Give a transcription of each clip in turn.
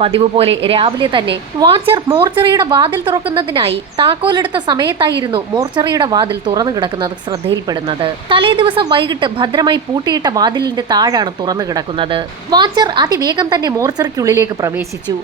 പതിവ് പോലെ രാവിലെ തന്നെ വാച്ചർ മോർച്ചറിയുടെ വാതിൽ തുറക്കുന്നതിനായി താക്കോലെടുത്ത സമയത്തായിരുന്നു മോർച്ചറിയുടെ വാതിൽ തുറന്നു കിടക്കുന്നത് ശ്രദ്ധയിൽപ്പെടുന്നത്. തലേ ദിവസം വൈകിട്ട് ഭദ്രമായി പൂട്ടിയിട്ട വാതിലിന്റെ താഴാണ് തുറന്നു കിടക്കുന്നത്. വാച്ചർ അതിവേഗം തന്നെ മോർച്ചറിക്കുള്ളിലേക്ക് പ്രവേശിച്ചു.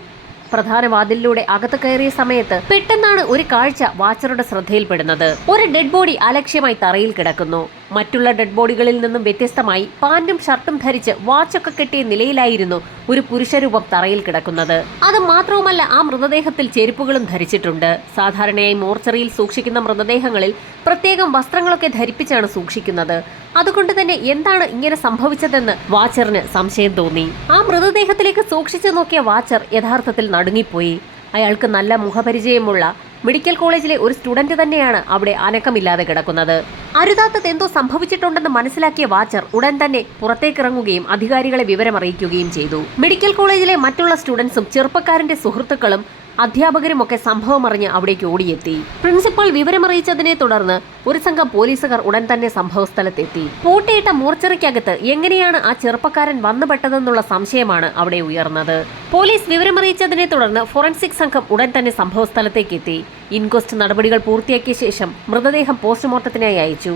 പ്രധാന വാതിലിലൂടെ അകത്ത് കയറിയ സമയത്ത് പെട്ടെന്നാണ് ഒരു കാഴ്ച വാച്ചറുടെ ശ്രദ്ധയിൽപ്പെടുന്നത്. ഒരു ഡെഡ് ബോഡി അലക്ഷ്യമായി തറയിൽ കിടക്കുന്നു. മറ്റുള്ള ഡെഡ് ബോഡികളിൽ നിന്നും വ്യത്യസ്തമായി പാന്റും ഷർട്ടും ധരിച്ച് വാച്ചൊക്കെ കെട്ടിയ നിലയിലായിരുന്നു ഒരു പുരുഷരൂപം തറയിൽ കിടക്കുന്നത്. അത് മാത്രവുമല്ല, ആ മൃതദേഹത്തിൽ ചെരുപ്പുകളും ധരിച്ചിട്ടുണ്ട്. സാധാരണയായി മോർച്ചറിയിൽ സൂക്ഷിക്കുന്ന മൃതദേഹങ്ങളിൽ പ്രത്യേകം വസ്ത്രങ്ങളൊക്കെ ധരിപ്പിച്ചാണ് സൂക്ഷിക്കുന്നത്. അതുകൊണ്ട് തന്നെ എന്താണ് ഇങ്ങനെ സംഭവിച്ചതെന്ന് വാച്ചറിന് സംശയം തോന്നി. ആ മൃതദേഹത്തിലേക്ക് സൂക്ഷിച്ചു നോക്കിയ വാച്ചർ യഥാർത്ഥത്തിൽ നടുങ്ങിപ്പോയി. അയാൾക്ക് നല്ല മുഖപരിചയമുള്ള മെഡിക്കൽ കോളേജിലെ ഒരു സ്റ്റുഡന്റ് തന്നെയാണ് അവിടെ അനക്കമില്ലാതെ കിടക്കുന്നത്. അരുതാത്തത് എന്തോ സംഭവിച്ചിട്ടുണ്ടെന്ന് മനസ്സിലാക്കിയ വാച്ചർ ഉടൻ തന്നെ പുറത്തേക്കിറങ്ങുകയും അധികാരികളെ വിവരമറിയിക്കുകയും ചെയ്തു. മെഡിക്കൽ കോളേജിലെ മറ്റുള്ള സ്റ്റുഡൻസും ചെറുപ്പക്കാരന്റെ സുഹൃത്തുക്കളും അധ്യാപകരുമൊക്കെ സംഭവം അറിഞ്ഞ് അവിടേക്ക് ഓടിയെത്തി. പ്രിൻസിപ്പൽ വിവരമറിയിച്ചതിനെ തുടർന്ന് ഒരു സംഘം പോലീസുകാർ ഉടൻ തന്നെ സംഭവസ്ഥലത്തെത്തി. പൂട്ടിയിട്ട മോർച്ചറിക്കകത്ത് എങ്ങനെയാണ് ആ ചെറുപ്പക്കാരൻ വന്നുപെട്ടതെന്നുള്ള സംശയമാണ് അവിടെ ഉയർന്നത്. പോലീസ് വിവരമറിയിച്ചതിനെ തുടർന്ന് ഫോറൻസിക് സംഘം ഉടൻ തന്നെ സംഭവസ്ഥലത്തേക്ക് എത്തി. ഇൻക്വസ്റ്റ് നടപടികൾ പൂർത്തിയാക്കിയ ശേഷം മൃതദേഹം പോസ്റ്റ്മോർട്ടത്തിനായി അയച്ചു.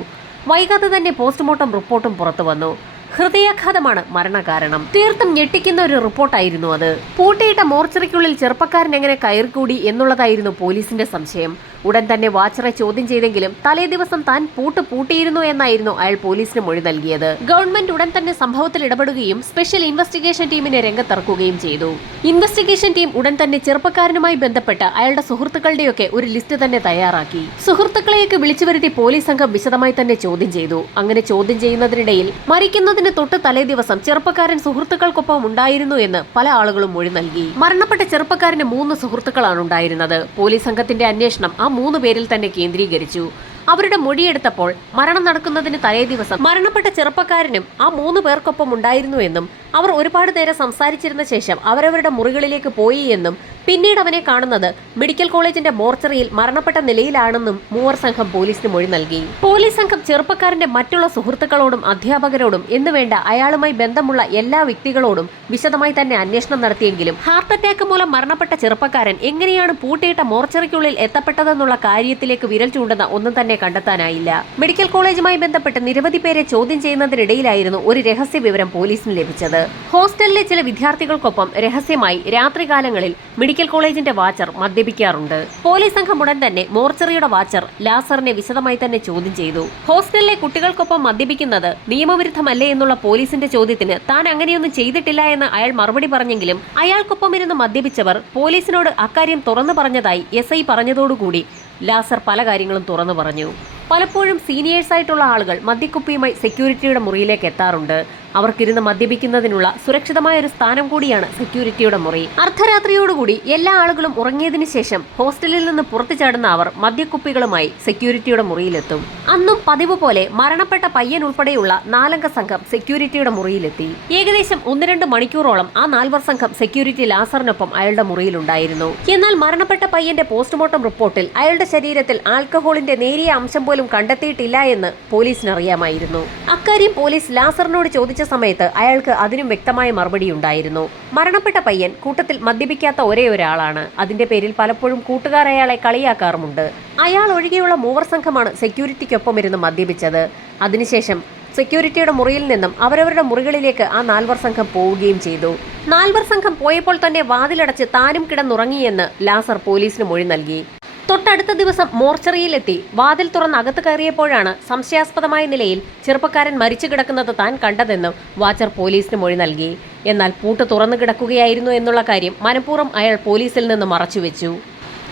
വൈകാതെ തന്നെ പോസ്റ്റ്മോർട്ടം റിപ്പോർട്ടും പുറത്തു വന്നു. ഹൃദയാഘാതമാണ് മരണകാരണം. തീർത്തും ഞെട്ടിക്കുന്ന ഒരു റിപ്പോർട്ടായിരുന്നു അത്. പൂട്ടിയിട്ട മോർച്ചറിക്കുള്ളിൽ ചെറുപ്പക്കാരൻ എങ്ങനെ കയറിക്കൂടി എന്നുള്ളതായിരുന്നു പോലീസിന്റെ സംശയം. ഉടൻ തന്നെ വാച്ചറെ ചോദ്യം ചെയ്തെങ്കിലും തലേ ദിവസം താൻ പൂട്ടിയിരുന്നു എന്നായിരുന്നു അയാൾ പോലീസിന് മൊഴി നൽകിയത്. ഗവൺമെന്റ് ഉടൻ തന്നെ സംഭവത്തിൽ ഇടപെടുകയും സ്പെഷ്യൽ ഇൻവെസ്റ്റിഗേഷൻ ടീമിനെ രംഗത്തിറക്കുകയും ചെയ്തു. ഇൻവെസ്റ്റിഗേഷൻ ടീം ഉടൻ തന്നെ ചെറുപ്പക്കാരനുമായി ബന്ധപ്പെട്ട അയാളുടെ സുഹൃത്തുക്കളുടെയൊക്കെ ഒരു ലിസ്റ്റ് തന്നെ തയ്യാറാക്കി. സുഹൃത്തുക്കളെയൊക്കെ വിളിച്ചു വരുത്തി പോലീസ് സംഘം വിശദമായി തന്നെ ചോദ്യം ചെയ്തു. അങ്ങനെ ചോദ്യം ചെയ്യുന്നതിനിടയിൽ മരിക്കുന്നതിന് തൊട്ട് തലേ ദിവസം ചെറുപ്പക്കാരൻ സുഹൃത്തുക്കൾക്കൊപ്പം ഉണ്ടായിരുന്നു എന്ന് പല ആളുകളും മൊഴി നൽകി. മരണപ്പെട്ട ചെറുപ്പക്കാരന് 3 സുഹൃത്തുക്കളാണ് ഉണ്ടായിരുന്നത്. പോലീസ് സംഘത്തിന്റെ അന്വേഷണം ആ 3 പേരിൽ തന്നെ കേന്ദ്രീകരിച്ചു. അവരുടെ മൊഴിയെടുത്തപ്പോൾ മരണം നടക്കുന്നതിന് തലേ ദിവസം മരണപ്പെട്ട ചെറുപ്പക്കാരനും ആ 3 പേർക്കൊപ്പം ഉണ്ടായിരുന്നു എന്നും അവർ ഒരുപാട് നേരം സംസാരിച്ചിരുന്ന ശേഷം അവരവരുടെ മുറികളിലേക്ക് പോയി എന്നും പിന്നീട് അവനെ കാണുന്നത് മെഡിക്കൽ കോളേജിന്റെ മോർച്ചറിയിൽ മരണപ്പെട്ട നിലയിലാണെന്നും 3 സംഘം പോലീസിന് മൊഴി നൽകി. പോലീസ് സംഘം ചെറുപ്പക്കാരന്റെ മറ്റുള്ള സുഹൃത്തുക്കളോടും അധ്യാപകരോടും എന്നുവേണ്ട അയാളുമായി ബന്ധമുള്ള എല്ലാ വ്യക്തികളോടും വിശദമായി തന്നെ അന്വേഷണം നടത്തിയെങ്കിലും ഹാർട്ട് അറ്റാക്ക് മൂലം മരണപ്പെട്ട ചെറുപ്പക്കാരൻ എങ്ങനെയാണ് പൂട്ടിയിട്ട മോർച്ചറിക്കുള്ളിൽ എത്തപ്പെട്ടതെന്നുള്ള കാര്യത്തിലേക്ക് വിരൽ ചൂണ്ടുന്ന ഒന്നും തന്നെ കണ്ടെത്താനായില്ല. മെഡിക്കൽ കോളേജുമായി ബന്ധപ്പെട്ട് നിരവധി പേരെ ചോദ്യം ചെയ്യുന്നതിനിടയിലായിരുന്നു ഒരു രഹസ്യ വിവരം പോലീസിന് ലഭിച്ചത്. ഹോസ്റ്റലിലെ ചില വിദ്യാർത്ഥികൾക്കൊപ്പം രഹസ്യമായി രാത്രികാലങ്ങളിൽ മെഡിക്കൽ കോളേജിന്റെ വാച്ചർ മദ്യപിക്കാറുണ്ട്. പോലീസ് സംഘം ഉടൻ തന്നെ മോർച്ചറിയുടെ വാച്ചർ ലാസറിനെ വിശദമായി തന്നെ ചോദ്യം ചെയ്തു. ഹോസ്റ്റലിലെ കുട്ടികൾക്കൊപ്പം മദ്യപിക്കുന്നത് നിയമവിരുദ്ധമല്ലേ എന്നുള്ള പോലീസിന്റെ ചോദ്യത്തിന് താൻ അങ്ങനെയൊന്നും ചെയ്തിട്ടില്ല എന്ന് അയാൾ മറുപടി പറഞ്ഞെങ്കിലും അയാൾക്കൊപ്പം ഇരുന്ന് മദ്യപിച്ചവർ പോലീസിനോട് അക്കാര്യം തുറന്നു പറഞ്ഞതായി SI പറഞ്ഞതോടുകൂടി ലാസർ പല കാര്യങ്ങളും തുറന്നു പറഞ്ഞു. പലപ്പോഴും സീനിയേഴ്സായിട്ടുള്ള ആളുകൾ മദ്യക്കുപ്പിയുമായി സെക്യൂരിറ്റിയുടെ മുറിയിലേക്ക് എത്താറുണ്ട്. അവർക്കിരുന്ന് മദ്യപിക്കുന്നതിനുള്ള സുരക്ഷിതമായ ഒരു സ്ഥാനം കൂടിയാണ് സെക്യൂരിറ്റിയുടെ മുറി. അർദ്ധരാത്രിയോടുകൂടി എല്ലാ ആളുകളും ഉറങ്ങിയതിനു ശേഷം ഹോസ്റ്റലിൽ നിന്ന് പുറത്തു ചാടുന്ന അവർ മദ്യക്കുപ്പികളുമായി സെക്യൂരിറ്റിയുടെ മുറിയിലെത്തും. അന്നും പതിവ് പോലെ മരണപ്പെട്ട പയ്യൻ ഉൾപ്പെടെയുള്ള 4 അംഗ സംഘം സെക്യൂരിറ്റിയുടെ മുറിയിലെത്തി. ഏകദേശം 1-2 മണിക്കൂറോളം ആ 4 സംഘം സെക്യൂരിറ്റി ലാസറിനൊപ്പം അയാളുടെ മുറിയിലുണ്ടായിരുന്നു. എന്നാൽ മരണപ്പെട്ട പയ്യന്റെ പോസ്റ്റ്മോർട്ടം റിപ്പോർട്ടിൽ അയാളുടെ ശരീരത്തിൽ ആൽക്കഹോളിന്റെ നേരിയ അംശം പോലും കണ്ടെത്തിയിട്ടില്ല എന്ന് പോലീസിന് അറിയാമായിരുന്നു. അക്കാര്യം പോലീസ് ലാസറിനോട് ചോദിച്ച സമയത്ത് അയാൾക്ക് അതിനും വ്യക്തമായ മറുപടി ഉണ്ടായിരുന്നു. മരണപ്പെട്ട പയ്യൻ കൂട്ടത്തിൽ മദ്യപിക്കാത്ത ഒരേ ഒരാളാണ്. അതിന്റെ പേരിൽ പലപ്പോഴും കൂട്ടുകാർ അയാളെ കളിയാക്കാറുമുണ്ട്. അയാൾ ഒഴികെയുള്ള 3 സംഘമാണ് സെക്യൂരിറ്റിക്കൊപ്പം ഇരുന്ന് മദ്യപിച്ചത്. അതിനുശേഷം സെക്യൂരിറ്റിയുടെ മുറിയിൽ നിന്നും അവരവരുടെ മുറികളിലേക്ക് ആ 4 സംഘം പോവുകയും ചെയ്തു. 4 സംഘം പോയപ്പോൾ തന്നെ വാതിലടച്ച് താനും കിടന്നുറങ്ങിയെന്ന് ലാസർ പോലീസിന് മൊഴി നൽകി. തൊട്ടടുത്ത ദിവസം മോർച്ചറിയിലെത്തി വാതിൽ തുറന്ന് അകത്ത് കയറിയപ്പോഴാണ് സംശയാസ്പദമായ നിലയിൽ ചെറുപ്പക്കാരൻ മരിച്ചു കിടക്കുന്നത് താൻ കണ്ടതെന്നും വാച്ചർ പോലീസിന് മൊഴി നൽകി. എന്നാൽ പൂട്ട് തുറന്നു കിടക്കുകയായിരുന്നു എന്നുള്ള കാര്യം മനഃപൂർവ്വം അയാൾ പോലീസിൽ നിന്ന് മറച്ചുവെച്ചു.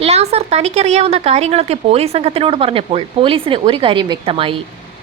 ലാസർ തനിക്കറിയാവുന്ന കാര്യങ്ങളൊക്കെ പോലീസ് സംഘത്തിനോട് പറഞ്ഞപ്പോൾ പോലീസിന് ഒരു കാര്യം വ്യക്തമായി.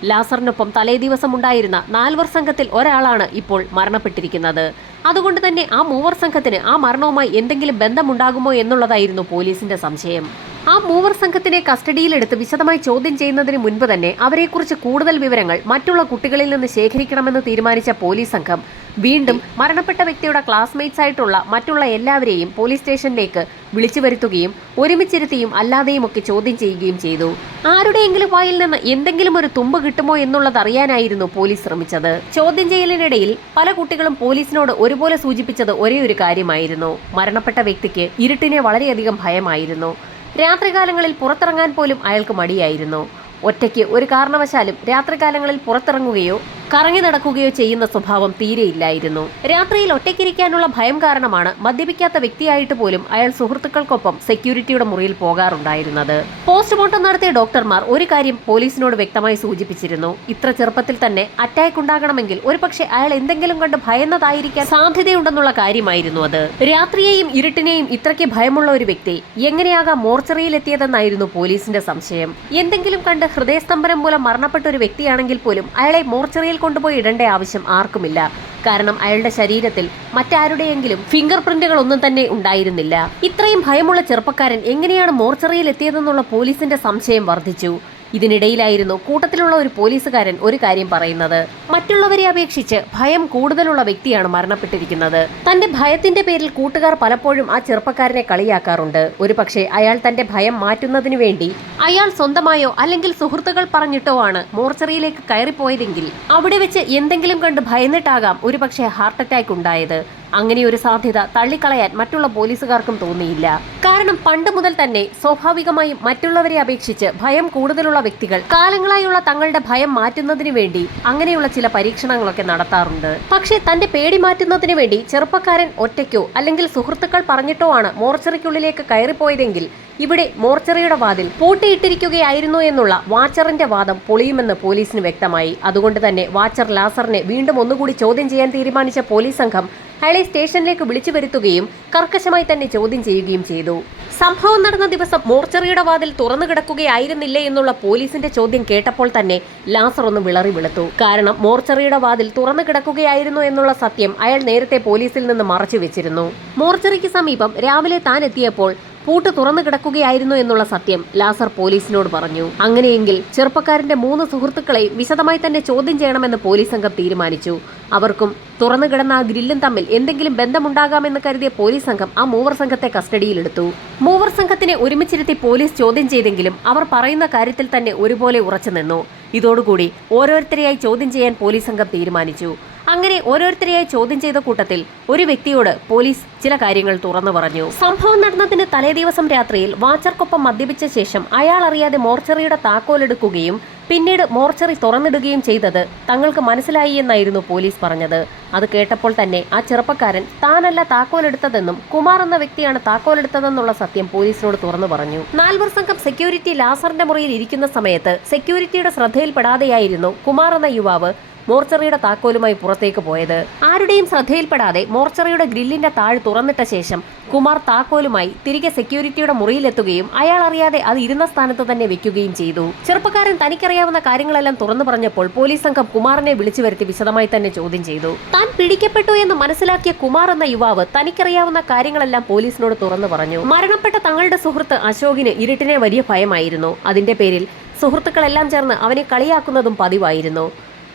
ലാസറിനൊപ്പം തലേ ദിവസം ഉണ്ടായിരുന്ന 4 സംഘത്തിൽ ഒരാളാണ് ഇപ്പോൾ മരണപ്പെട്ടിരിക്കുന്നത്. അതുകൊണ്ട് തന്നെ ആ 3 സംഘത്തിന് ആ മരണവുമായി എന്തെങ്കിലും ബന്ധമുണ്ടാകുമോ എന്നുള്ളതായിരുന്നു പോലീസിന്റെ സംശയം. ആ മൂവർ സംഘത്തിനെ കസ്റ്റഡിയിലെടുത്ത് വിശദമായി ചോദ്യം ചെയ്യുന്നതിന് മുൻപ് തന്നെ അവരെക്കുറിച്ച് കൂടുതൽ വിവരങ്ങൾ മറ്റുള്ള കുട്ടികളിൽ നിന്ന് ശേഖരിക്കണമെന്ന് തീരുമാനിച്ച പോലീസ് സംഘം വീണ്ടും മരണപ്പെട്ട വ്യക്തിയുടെ ക്ലാസ്മേറ്റ്സ് ആയിട്ടുള്ള മറ്റുള്ള എല്ലാവരെയും പോലീസ് സ്റ്റേഷനിലേക്ക് വിളിച്ചു വരുത്തുകയും ഒരുമിച്ചിരുത്തിയും അല്ലാതെയുമൊക്കെ ചോദ്യം ചെയ്യുകയും ചെയ്തു. ആരുടെയെങ്കിലും വായിൽ നിന്ന് എന്തെങ്കിലും ഒരു തുമ്പ് കിട്ടുമോ എന്നുള്ളത് അറിയാനായിരുന്നു പോലീസ് ശ്രമിച്ചത്. ചോദ്യം ചെയ്യലിനിടയിൽ പല കുട്ടികളും പോലീസിനോട് ഒരുപോലെ സൂചിപ്പിച്ചത് ഒരേ ഒരു കാര്യമായിരുന്നു: മരണപ്പെട്ട വ്യക്തിക്ക് ഇരുട്ടിനെ വളരെയധികം ഭയമായിരുന്നു. രാത്രികാലങ്ങളിൽ പുറത്തിറങ്ങാൻ പോലും അയാൾക്ക് മടിയായിരുന്നു. ഒറ്റയ്ക്ക് ഒരു കാരണവശാലും രാത്രികാലങ്ങളിൽ പുറത്തിറങ്ങുകയോ കറങ്ങി നടക്കുകയോ ചെയ്യുന്ന സ്വഭാവം തീരെയില്ലായിരുന്നു. രാത്രിയിൽ ഒറ്റയ്ക്കിരിക്കാനുള്ള ഭയം കാരണമാണ് മദ്യപിക്കാത്ത വ്യക്തിയായിട്ട് പോലും അയാൾ സുഹൃത്തുക്കൾക്കൊപ്പം സെക്യൂരിറ്റിയുടെ മുറിയിൽ പോകാറുണ്ടായിരുന്നത്. പോസ്റ്റ്മോർട്ടം നടത്തിയ ഡോക്ടർമാർ ഒരു കാര്യം പോലീസിനോട് വ്യക്തമായി സൂചിപ്പിച്ചിരുന്നു: ഇത്ര ചെറുപ്പത്തിൽ തന്നെ അറ്റാക്ക് ഉണ്ടാകണമെങ്കിൽ ഒരുപക്ഷെ അയാൾ എന്തെങ്കിലും കണ്ട് ഭയന്നതായിരിക്കാൻ സാധ്യതയുണ്ടെന്നുള്ള കാര്യമായിരുന്നു അത്. രാത്രിയെയും ഇരുട്ടിനെയും ഇത്രയ്ക്ക് ഭയമുള്ള ഒരു വ്യക്തി എങ്ങനെയാകാം മോർച്ചറിയിൽ എത്തിയതെന്നായിരുന്നു പോലീസിന്റെ സംശയം. എന്തെങ്കിലും കണ്ട് ഹൃദയസ്തംഭനം മൂലം മരണപ്പെട്ട ഒരു വ്യക്തിയാണെങ്കിൽ പോലും അയാളെ മോർച്ചറിയിൽ കൊണ്ടുപോയി ഇടേണ്ട ആവശ്യം ആർക്കുമില്ല. കാരണം അയാളുടെ ശരീരത്തിൽ മറ്റാരുടെയെങ്കിലും ഫിംഗർ പ്രിന്റുകൾ ഒന്നും തന്നെ ഉണ്ടായിരുന്നില്ല. ഇത്രയും ഭയമുള്ള ചെറുപ്പക്കാരൻ എങ്ങനെയാണ് മോർച്ചറിയിൽ എത്തിയതെന്നുള്ള പോലീസിന്റെ സംശയം വർദ്ധിച്ചു. ഇതിനിടയിലായിരുന്നു കൂട്ടത്തിലുള്ള ഒരു പോലീസുകാരൻ ഒരു കാര്യം പറയുന്നത്: മറ്റുള്ളവരെ അപേക്ഷിച്ച് ഭയം കൂടുതലുള്ള വ്യക്തിയാണ് മരണപ്പെട്ടിരിക്കുന്നത്. തന്റെ ഭയത്തിന്റെ പേരിൽ കൂട്ടുകാർ പലപ്പോഴും ആ ചെറുപ്പക്കാരനെ കളിയാക്കാറുണ്ട്. ഒരുപക്ഷെ അയാൾ തന്റെ ഭയം മാറ്റുന്നതിനു വേണ്ടി അയാൾ സ്വന്തമായോ അല്ലെങ്കിൽ സുഹൃത്തുക്കൾ പറഞ്ഞിട്ടോ ആണ് മോർച്ചറിയിലേക്ക് കയറിപ്പോയതെങ്കിൽ അവിടെ വെച്ച് എന്തെങ്കിലും കണ്ട് ഭയന്നിട്ടാകാം ഒരുപക്ഷെ ഹാർട്ട് അറ്റാക്ക് ഉണ്ടായത്. അങ്ങനെ ഒരു സാധ്യത തള്ളിക്കളയാൻ മറ്റുള്ള പോലീസുകാർക്കും തോന്നിയില്ല. കാരണം പണ്ട് മുതൽ തന്നെ സ്വാഭാവികമായും മറ്റുള്ളവരെ അപേക്ഷിച്ച് ഭയം കൂടുതലുള്ള വ്യക്തികൾ കാലങ്ങളായുള്ള തങ്ങളുടെ ഭയം മാറ്റുന്നതിന് വേണ്ടി അങ്ങനെയുള്ള ചില പരീക്ഷണങ്ങളൊക്കെ നടത്താറുണ്ട്. പക്ഷേ തന്റെ പേടി മാറ്റുന്നതിന് വേണ്ടി ചെറുപ്പക്കാരൻ ഒറ്റയ്ക്കോ അല്ലെങ്കിൽ സുഹൃത്തുക്കൾ പറഞ്ഞിട്ടോ ആണ് മോർച്ചറിക്കുള്ളിലേക്ക് കയറിപ്പോയതെങ്കിൽ ഇവിടെ മോർച്ചറിയുടെ വാതിൽ പൂട്ടിയിട്ടിരിക്കുകയായിരുന്നു എന്നുള്ള വാച്ചറിന്റെ വാദം പൊളിയുമെന്ന് പോലീസിന് വ്യക്തമായി. അതുകൊണ്ട് തന്നെ വാച്ചർ ലാസറിനെ വീണ്ടും ഒന്നുകൂടി ചോദ്യം ചെയ്യാൻ തീരുമാനിച്ച പോലീസ് സംഘം അയാളെ സ്റ്റേഷനിലേക്ക് വിളിച്ചു വരുത്തുകയും കർക്കശമായി തന്നെ ചോദ്യം ചെയ്യുകയും ചെയ്തു. സംഭവം നടന്ന ദിവസം മോർച്ചറിയുടെ വാതിൽ തുറന്നു കിടക്കുകയായിരുന്നില്ലേ എന്നുള്ള പോലീസിന്റെ ചോദ്യം കേട്ടപ്പോൾ തന്നെ ലാസർ ഒന്ന് വിളറി വെളുത്തു. കാരണം മോർച്ചറിയുടെ വാതിൽ തുറന്നു കിടക്കുകയായിരുന്നു എന്നുള്ള സത്യം അയാൾ നേരത്തെ പോലീസിൽ നിന്ന് മറച്ചു വെച്ചിരുന്നു. മോർച്ചറിക്ക് സമീപം രാവിലെ താൻ എത്തിയപ്പോൾ പൂട്ട് തുറന്നു കിടക്കുകയായിരുന്നു എന്നുള്ള സത്യം ലാസർ പോലീസിനോട് പറഞ്ഞു. അങ്ങനെയെങ്കിൽ ചെറുപ്പക്കാരന്റെ 3 സുഹൃത്തുക്കളെയും വിശദമായി തന്നെ ചോദ്യം ചെയ്യണമെന്ന് പോലീസ് സംഘം തീരുമാനിച്ചു. അവർക്കും തുറന്നു കിടന്ന ആ ഗ്രില്ലും തമ്മിൽ എന്തെങ്കിലും ബന്ധമുണ്ടാകാമെന്ന് കരുതിയ പോലീസ് സംഘം ആ മൂവർ സംഘത്തെ കസ്റ്റഡിയിലെടുത്തു. മൂവർ സംഘത്തിനെ ഒരുമിച്ചിരുത്തി പോലീസ് ചോദ്യം ചെയ്തെങ്കിലും അവർ പറയുന്ന കാര്യത്തിൽ തന്നെ ഒരുപോലെ ഉറച്ചു നിന്നു. ഇതോടുകൂടി ഓരോരുത്തരെയായി ചോദ്യം ചെയ്യാൻ പോലീസ് സംഘം തീരുമാനിച്ചു. അങ്ങനെ ഓരോരുത്തരെയായി ചോദ്യം ചെയ്ത കൂട്ടത്തിൽ ഒരു വ്യക്തിയോട് പോലീസ് ചില കാര്യങ്ങൾ തുറന്നു പറഞ്ഞു. സംഭവം നടന്നതിന് തലേദിവസം രാത്രിയിൽ വാച്ചർക്കൊപ്പം മദ്യപിച്ച ശേഷം അയാൾ അറിയാതെ മോർച്ചറിയുടെ താക്കോലെടുക്കുകയും പിന്നീട് മോർച്ചറി തുറന്നിടുകയും ചെയ്തത് തങ്ങൾക്ക് മനസ്സിലായി എന്നായിരുന്നു പോലീസ് പറഞ്ഞത്. അത് കേട്ടപ്പോൾ തന്നെ ആ ചെറുപ്പക്കാരൻ താനല്ല താക്കോലെടുത്തതെന്നും കുമാർ എന്ന വ്യക്തിയാണ് താക്കോലെടുത്തതെന്നുള്ള സത്യം പോലീസിനോട് തുറന്നു പറഞ്ഞു. 4 സംഘം സെക്യൂരിറ്റി ലാസറിന്റെ മുറിയിൽ ഇരിക്കുന്ന സമയത്ത് സെക്യൂരിറ്റിയുടെ ശ്രദ്ധയിൽപ്പെടാതെയായിരുന്നു കുമാർ എന്ന യുവാവ് മോർച്ചറിയുടെ താക്കോലുമായി പുറത്തേക്ക് പോയത്. ആരുടെയും ശ്രദ്ധയിൽപ്പെടാതെ മോർച്ചറിയുടെ ഗ്രില്ലിന്റെ താഴ് തുറന്നിട്ട ശേഷം കുമാർ താക്കോലുമായി തിരികെ സെക്യൂരിറ്റിയുടെ മുറിയിലെത്തുകയും അയാൾ അറിയാതെ അത് ഇരുന്ന സ്ഥാനത്ത് തന്നെ വെക്കുകയും ചെയ്തു. ചെറുപ്പക്കാരൻ തനിക്കറിയാവുന്ന കാര്യങ്ങളെല്ലാം തുറന്നു പറഞ്ഞപ്പോൾ പോലീസ് സംഘം കുമാറിനെ വിളിച്ചു വരുത്തി വിശദമായി തന്നെ ചോദ്യം ചെയ്തു. താൻ പിടിക്കപ്പെട്ടു എന്ന് മനസ്സിലാക്കിയ കുമാർ എന്ന യുവാവ് തനിക്കറിയാവുന്ന കാര്യങ്ങളെല്ലാം പോലീസിനോട് തുറന്നു പറഞ്ഞു. മരണപ്പെട്ട തങ്ങളുടെ സുഹൃത്ത് അശോകിന് ഇരുട്ടിനെ വലിയ ഭയമായിരുന്നു. അതിന്റെ പേരിൽ സുഹൃത്തുക്കളെല്ലാം ചേർന്ന് അവനെ കളിയാക്കുന്നതും പതിവായിരുന്നു.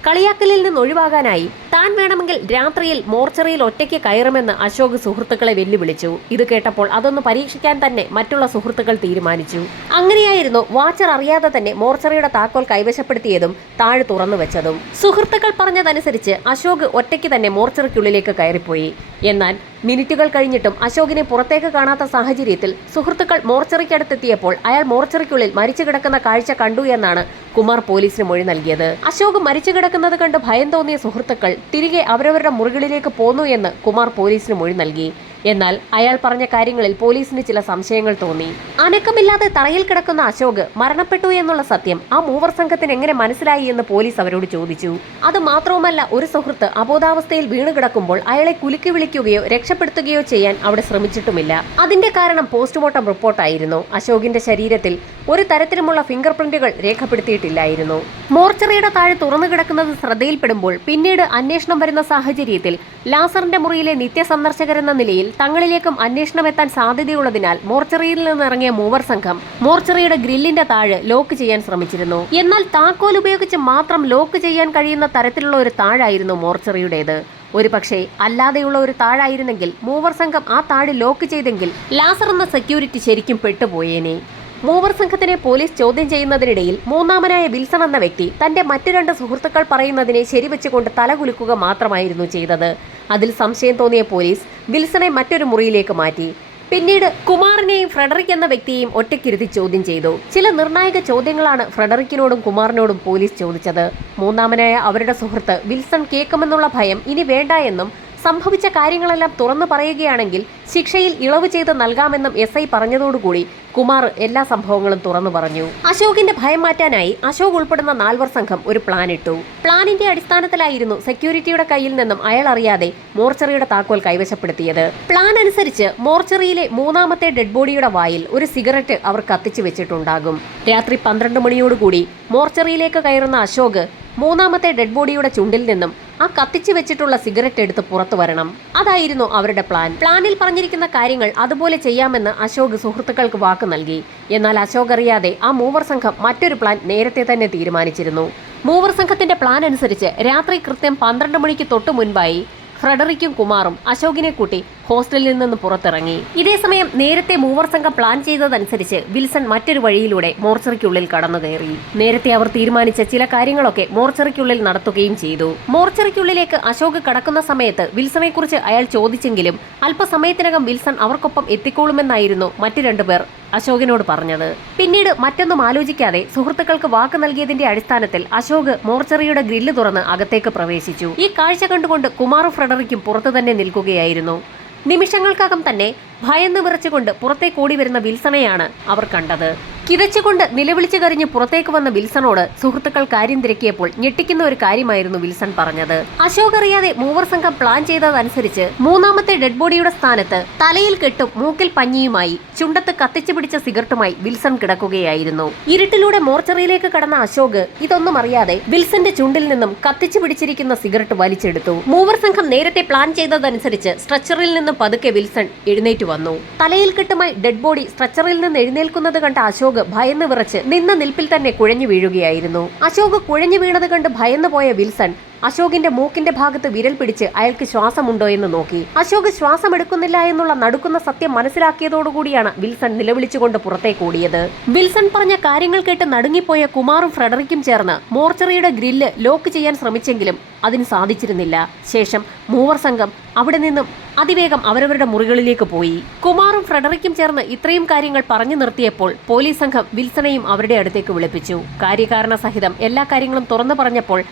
കളിയാക്കലിൽ നിന്ന് ഒഴിവാകാനായി താൻ വേണമെങ്കിൽ രാത്രിയിൽ മോർച്ചറിയിൽ ഒറ്റയ്ക്ക് കയറുമെന്ന് അശോക് സുഹൃത്തുക്കളെ വെല്ലുവിളിച്ചു. ഇത് കേട്ടപ്പോൾ അതൊന്ന് പരീക്ഷിക്കാൻ തന്നെ മറ്റുള്ള സുഹൃത്തുക്കൾ തീരുമാനിച്ചു. അങ്ങനെയായിരുന്നു വാച്ചർ അറിയാതെ തന്നെ മോർച്ചറിയുടെ താക്കോൽ കൈവശപ്പെടുത്തിയതും താഴ് തുറന്നു വെച്ചതും. സുഹൃത്തുക്കൾ പറഞ്ഞതനുസരിച്ച് അശോക് ഒറ്റയ്ക്ക് തന്നെ മോർച്ചറിക്കുള്ളിലേക്ക് കയറിപ്പോയി. എന്നാൽ മിനിറ്റുകൾ കഴിഞ്ഞിട്ടും അശോകിനെ പുറത്തേക്ക് കാണാത്ത സാഹചര്യത്തിൽ സുഹൃത്തുക്കൾ മോർച്ചറിക്കടുത്തെത്തിയപ്പോൾ അയാൾ മോർച്ചറിക്കുള്ളിൽ മരിച്ചു കിടക്കുന്ന കാഴ്ച കണ്ടു എന്നാണ് കുമാർ പോലീസിന് മൊഴി നൽകിയത്. അശോക് മരിച്ചു കിടക്കുന്നത് കണ്ട് ഭയം തോന്നിയ സുഹൃത്തുക്കൾ തിരികെ അവരവരുടെ മുറികളിലേക്ക് പോന്നു എന്ന് കുമാർ പോലീസിന് മൊഴി നൽകി. എന്നാൽ അയാൾ പറഞ്ഞ കാര്യങ്ങളിൽ പോലീസിന് ചില സംശയങ്ങൾ തോന്നി. അനക്കമില്ലാതെ തറയിൽ കിടക്കുന്ന അശോക് മരണപ്പെട്ടു എന്നുള്ള സത്യം ആ മൂവർ സംഘത്തിന് എങ്ങനെ മനസ്സിലായി എന്ന് പോലീസ് അവരോട് ചോദിച്ചു. അത് മാത്രവുമല്ല, ഒരു സുഹൃത്ത് അബോധാവസ്ഥയിൽ വീണു കിടക്കുമ്പോൾ അയാളെ കുലുക്കി വിളിക്കുകയോ രക്ഷപ്പെടുത്തുകയോ ചെയ്യാൻ അവിടെ ശ്രമിച്ചിട്ടുമില്ല. അതിന്റെ കാരണം പോസ്റ്റ്മോർട്ടം റിപ്പോർട്ടായിരുന്നു. അശോകിന്റെ ശരീരത്തിൽ ഒരു തരത്തിലുമുള്ള ഫിംഗർ പ്രിന്റുകൾ രേഖപ്പെടുത്തിയിട്ടില്ലായിരുന്നു. മോർച്ചറിയുടെ താഴെ തുറന്നു കിടക്കുന്നത് ശ്രദ്ധയിൽപ്പെടുമ്പോൾ പിന്നീട് അന്വേഷണം വരുന്ന സാഹചര്യത്തിൽ ലാസറിന്റെ മുറിയിലെ നിത്യസന്ദർശകരെന്ന നിലയിൽ തങ്ങളിലേക്കും അന്വേഷണം എത്താൻ സാധ്യതയുള്ളതിനാൽ മോർച്ചറിയിൽ നിന്നിറങ്ങിയ മൂവർ സംഘം മോർച്ചറിയുടെ ഗ്രില്ലിന്റെ താഴ് ലോക്ക് ചെയ്യാൻ ശ്രമിച്ചിരുന്നു. എന്നാൽ താക്കോൽ ഉപയോഗിച്ച് മാത്രം ലോക്ക് ചെയ്യാൻ കഴിയുന്ന തരത്തിലുള്ള ഒരു താഴായിരുന്നു മോർച്ചറിയുടേത്. ഒരുപക്ഷെ അല്ലാതെയുള്ള ഒരു താഴായിരുന്നെങ്കിൽ മൂവർ സംഘം ആ താഴ് ലോക്ക് ചെയ്തെങ്കിൽ ലാസർ എന്ന സെക്യൂരിറ്റി ശരിക്കും പെട്ടുപോയേനെ. മൂവർ സംഘത്തിനെ പോലീസ് ചോദ്യം ചെയ്യുന്നതിനിടയിൽ മൂന്നാമനായ വിൽസൺ എന്ന വ്യക്തി തന്റെ മറ്റു 2 സുഹൃത്തുക്കൾ പറയുന്നതിനെ ശരിവെച്ചുകൊണ്ട് തലകുലുക്കുക മാത്രമായിരുന്നു ചെയ്തത്. അതിൽ സംശയം തോന്നിയ പോലീസ് വിൽസണെ മറ്റൊരു മുറിയിലേക്ക് മാറ്റി. പിന്നീട് കുമാറിനെയും ഫ്രെഡറിക് എന്ന വ്യക്തിയെയും ഒറ്റയ്ക്കിരുത്തി ചോദ്യം ചെയ്തു. ചില നിർണായക ചോദ്യങ്ങളാണ് ഫ്രെഡറിക്കിനോടും കുമാറിനോടും പോലീസ് ചോദിച്ചത്. മൂന്നാമനായ അവരുടെ സുഹൃത്ത് വിൽസൺ കേൾക്കുമെന്നുള്ള ഭയം ഇനി വേണ്ട എന്നും സംഭവിച്ച കാര്യങ്ങളെല്ലാം തുറന്നു പറയുകയാണെങ്കിൽ ശിക്ഷയിൽ ഇളവ് ചെയ്ത് നൽകാമെന്നും SI പറഞ്ഞതോടുകൂടി കുമാർ എല്ലാ സംഭവങ്ങളും തുറന്നു പറഞ്ഞു. അശോകിന്റെ ഭയം മാറ്റാനായി അശോക് ഉൾപ്പെടുന്ന 4 സംഘം ഒരു പ്ലാൻ ഇട്ടു. പ്ലാനിന്റെ അടിസ്ഥാനത്തിലായിരുന്നു സെക്യൂരിറ്റിയുടെ കയ്യിൽ നിന്നും അയാൾ അറിയാതെ മോർച്ചറിയുടെ താക്കോൽ കൈവശപ്പെടുത്തിയത്. പ്ലാൻ അനുസരിച്ച് മോർച്ചറിയിലെ 3ാമത്തെ ഡെഡ് ബോഡിയുടെ വായിൽ ഒരു സിഗരറ്റ് അവർ കത്തിച്ചു വെച്ചിട്ടുണ്ടാകും. രാത്രി 12 മണിയോടുകൂടി മോർച്ചറിയിലേക്ക് കയറുന്ന അശോക് 3ാമത്തെ ഡെഡ് ബോഡിയുടെ ചുണ്ടിൽ നിന്നും ആ കത്തിച്ചു വെച്ചിട്ടുള്ള സിഗരറ്റ് എടുത്ത് പുറത്തു വരണം. അതായിരുന്നു അവരുടെ പ്ലാൻ. പ്ലാനിൽ പറഞ്ഞിരിക്കുന്ന കാര്യങ്ങൾ അതുപോലെ ചെയ്യാമെന്ന് അശോക് സുഹൃത്തുക്കൾക്ക് വാക്ക് നൽകി. എന്നാൽ അശോക് അറിയാതെ ആ മൂവർ സംഘം മറ്റൊരു പ്ലാൻ നേരത്തെ തന്നെ തീരുമാനിച്ചിരുന്നു. മൂവർ സംഘത്തിന്റെ പ്ലാൻ അനുസരിച്ച് രാത്രി കൃത്യം 12 മണിക്ക് തൊട്ടു മുൻപായി ഫ്രെഡറിക്കും കുമാറും അശോകിനെ കൂട്ടി ഹോസ്റ്റലിൽ നിന്ന് പുറത്തിറങ്ങി. ഇതേസമയം നേരത്തെ മൂവർ സംഘം പ്ലാൻ ചെയ്തതനുസരിച്ച് വിൽസൺ മറ്റൊരു വഴിയിലൂടെ മോർച്ചറിക്കുള്ളിൽ കടന്നുകയറി. നേരത്തെ അവർ തീരുമാനിച്ച ചില കാര്യങ്ങളൊക്കെ മോർച്ചറിക്കുള്ളിൽ നടത്തുകയും ചെയ്തു. മോർച്ചറിക്കുള്ളിലേക്ക് അശോക് കടക്കുന്ന സമയത്ത് വിൽസണെ കുറിച്ച് അയാൾ ചോദിച്ചെങ്കിലും അല്പസമയത്തിനകം വിൽസൺ അവർക്കൊപ്പം എത്തിക്കോളുമെന്നായിരുന്നു മറ്റു 2 പേർ അശോകിനോട് പറഞ്ഞത്. പിന്നീട് മറ്റൊന്നും ആലോചിക്കാതെ സുഹൃത്തുക്കൾക്ക് വാക്ക് നൽകിയതിന്റെ അടിസ്ഥാനത്തിൽ അശോക് മോർച്ചറിയുടെ ഗ്രില്ല് തുറന്ന് അകത്തേക്ക് പ്രവേശിച്ചു. ഈ കാഴ്ച കണ്ടുകൊണ്ട് കുമാറും ഫ്രെഡറിക്കും പുറത്തു തന്നെ നിൽക്കുകയായിരുന്നു. നിമിഷങ്ങൾക്കകം തന്നെ ഭയന്ന് വിറച്ചുകൊണ്ട് പുറത്തേക്ക് ഓടി വരുന്ന വിൽസണെയാണ് അവർ കണ്ടത്. കിതച്ചുകൊണ്ട് നിലവിളിച്ചു കരഞ്ഞ് പുറത്തേക്ക് വന്ന വിൽസണോട് സുഹൃത്തുക്കൾ കാര്യം തിരക്കിയപ്പോൾ ഞെട്ടിക്കുന്ന ഒരു കാര്യമായിരുന്നു വിൽസൺ പറഞ്ഞത്. അശോക് അറിയാതെ മൂവർ സംഘം പ്ലാൻ ചെയ്തതനുസരിച്ച് 3ാമത്തെ ഡെഡ് ബോഡിയുടെ സ്ഥാനത്ത് തലയിൽ കെട്ടും മൂക്കിൽ പഞ്ഞിയുമായി ചുണ്ടത്ത് കത്തിച്ചു പിടിച്ച സിഗരറ്റുമായി വിൽസൺ കിടക്കുകയായിരുന്നു. ഇരുട്ടിലൂടെ മോർച്ചറിയിലേക്ക് കടന്ന അശോക് ഇതൊന്നും അറിയാതെ വിൽസന്റെ ചുണ്ടിൽ നിന്നും കത്തിച്ചു പിടിച്ചിരിക്കുന്ന സിഗരറ്റ് വലിച്ചെടുത്തു. മൂവർ സംഘം നേരത്തെ പ്ലാൻ ചെയ്തതനുസരിച്ച് സ്ട്രെച്ചറിൽ നിന്നും പതുക്കെ വിൽസൺ എഴുന്നേറ്റു വന്നു. തലയിൽ കെട്ടുമായി ഡെഡ് ബോഡി സ്ട്രെച്ചറിൽ നിന്ന് എഴുന്നേൽക്കുന്നത് കണ്ട അശോക് ഭയന്ന് വിറച്ച് നിന്ന നിൽപ്പിൽ തന്നെ കുഴഞ്ഞു വീഴുകയായിരുന്നു. അശോക് കുഴഞ്ഞു വീണത് കണ്ട് ഭയന്നു പോയ വിൽസൺ അശോകിന്റെ മൂക്കിന്റെ ഭാഗത്ത് വിരൽ പിടിച്ച് അയാൾക്ക് ശ്വാസമുണ്ടോ എന്ന് നോക്കി. അശോക് ശ്വാസം എടുക്കുന്നില്ല എന്നുള്ള നടുക്കുന്ന സത്യം മനസ്സിലാക്കിയതോടുകൂടിയാണ് വിൽസൺ നിലവിളിച്ചുകൊണ്ട് പുറത്തേക്ക് ഓടിയത്. വിൽസൺ പറഞ്ഞ കാര്യങ്ങൾ കേട്ട് നടുങ്ങിപ്പോയ കുമാറും ഫ്രെഡറിക്കും ചേർന്ന് മോർച്ചറിയുടെ ഗ്രില്ല് ലോക്ക് ചെയ്യാൻ ശ്രമിച്ചെങ്കിലും അതിന് സാധിച്ചിരുന്നില്ല. ശേഷം മൂവർ സംഘം അവിടെ നിന്നും അതിവേഗം അവരവരുടെ മുറികളിലേക്ക് പോയി. കുമാറും ഫ്രെഡറിക്കും ചേർന്ന് ഇത്രയും കാര്യങ്ങൾ പറഞ്ഞു നിർത്തിയപ്പോൾ പോലീസ് സംഘം വിൽസണെയും അവരുടെ അടുത്തേക്ക് വിളിപ്പിച്ചു. കാര്യകാരണ സഹിതം എല്ലാ കാര്യങ്ങളും തുറന്നു പറഞ്ഞപ്പോൾ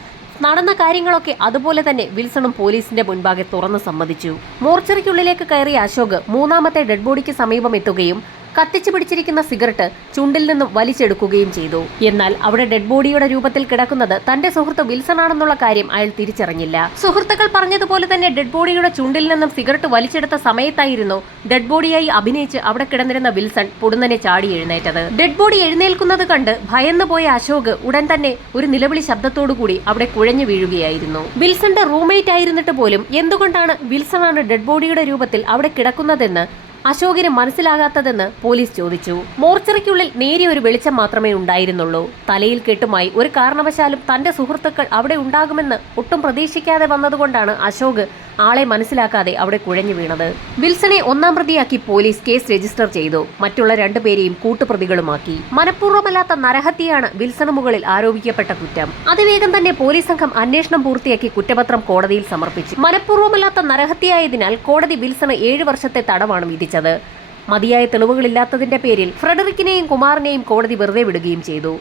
നടന്ന കാര്യങ്ങളൊക്കെ അതുപോലെ തന്നെ വിൽസണും പോലീസിന്റെ മുൻപാകെ തുറന്നു സമ്മതിച്ചു. മോർച്ചറിക്കുള്ളിലേക്ക് കയറിയ അശോക് 3ാമത്തെ ഡെഡ് ബോഡിക്ക് സമീപം എത്തുകയും കത്തിച്ചു പിടിച്ചിരിക്കുന്ന സിഗരറ്റ് ചുണ്ടിൽ നിന്നും വലിച്ചെടുക്കുകയും ചെയ്തു. എന്നാൽ അവിടെ ഡെഡ് ബോഡിയുടെ രൂപത്തിൽ കിടക്കുന്നത് തന്റെ സുഹൃത്ത് വിൽസൺ ആണെന്നുള്ള കാര്യം അയാൾ തിരിച്ചറിഞ്ഞില്ല. സുഹൃത്തുക്കൾ പറഞ്ഞതുപോലെ തന്നെ ഡെഡ് ബോഡിയുടെ ചുണ്ടിൽ നിന്നും സിഗരറ്റ് വലിച്ചെടുത്ത സമയത്തായിരുന്നു ഡെഡ് ബോഡിയായി അഭിനയിച്ച് അവിടെ കിടന്നിരുന്ന വിൽസൺ പൊടുന്നനെ ചാടി എഴുന്നേറ്റത്. ഡെഡ് ബോഡി എഴുന്നേൽക്കുന്നത് കണ്ട് ഭയന്നു പോയ അശോക് ഉടൻ തന്നെ ഒരു നിലവിളി ശബ്ദത്തോടുകൂടി അവിടെ കുഴഞ്ഞു വീഴുകയായിരുന്നു. വിൽസന്റെ റൂംമേറ്റ് ആയിരുന്നിട്ട് പോലും എന്തുകൊണ്ടാണ് വിൽസൺ ആണ് ഡെഡ് ബോഡിയുടെ രൂപത്തിൽ അവിടെ കിടക്കുന്നതെന്ന് അശോകിന് മനസ്സിലാകാത്തതെന്ന് പോലീസ് ചോദിച്ചു. മോർച്ചറിക്കുള്ളിൽ നേരിയ ഒരു വെളിച്ചം മാത്രമേ ഉണ്ടായിരുന്നുള്ളൂ. തലയിൽ കെട്ടുമായി ഒരു കാരണവശാലും തന്റെ സുഹൃത്തുക്കൾ അവിടെ ഉണ്ടാകുമെന്ന് ഒട്ടും പ്രതീക്ഷിക്കാതെ വന്നതുകൊണ്ടാണ് അശോക് ആളെ മനസ്സിലാക്കാതെ അവിടെ കുഴഞ്ഞു വീണത്. വിൽസണെ 1ാം പ്രതിയാക്കി പോലീസ് കേസ് രജിസ്റ്റർ ചെയ്തു. മറ്റുള്ള 2 പേരെയും കൂട്ടുപ്രതികളുമാക്കി. മനഃപൂർവ്വമല്ലാത്ത നരഹത്യയാണ് വിൽസണ് മുകളിൽ ആരോപിക്കപ്പെട്ട കുറ്റം. അതിവേഗം തന്നെ പോലീസ് സംഘം അന്വേഷണം പൂർത്തിയാക്കി കുറ്റപത്രം കോടതിയിൽ സമർപ്പിച്ചു. മനഃപൂർവ്വമല്ലാത്ത നരഹത്യയായതിനാൽ കോടതി വിൽസണ് 7 വർഷത്തെ തടവാണ് വിധിച്ചത്. മതിയായ തെളിവുകളില്ലാത്തതിന്റെ പേരിൽ ഫ്രെഡറിക്കിനെയും കുമാറിനെയും കോടതി വെറുതെ വിടുകയും ചെയ്തു.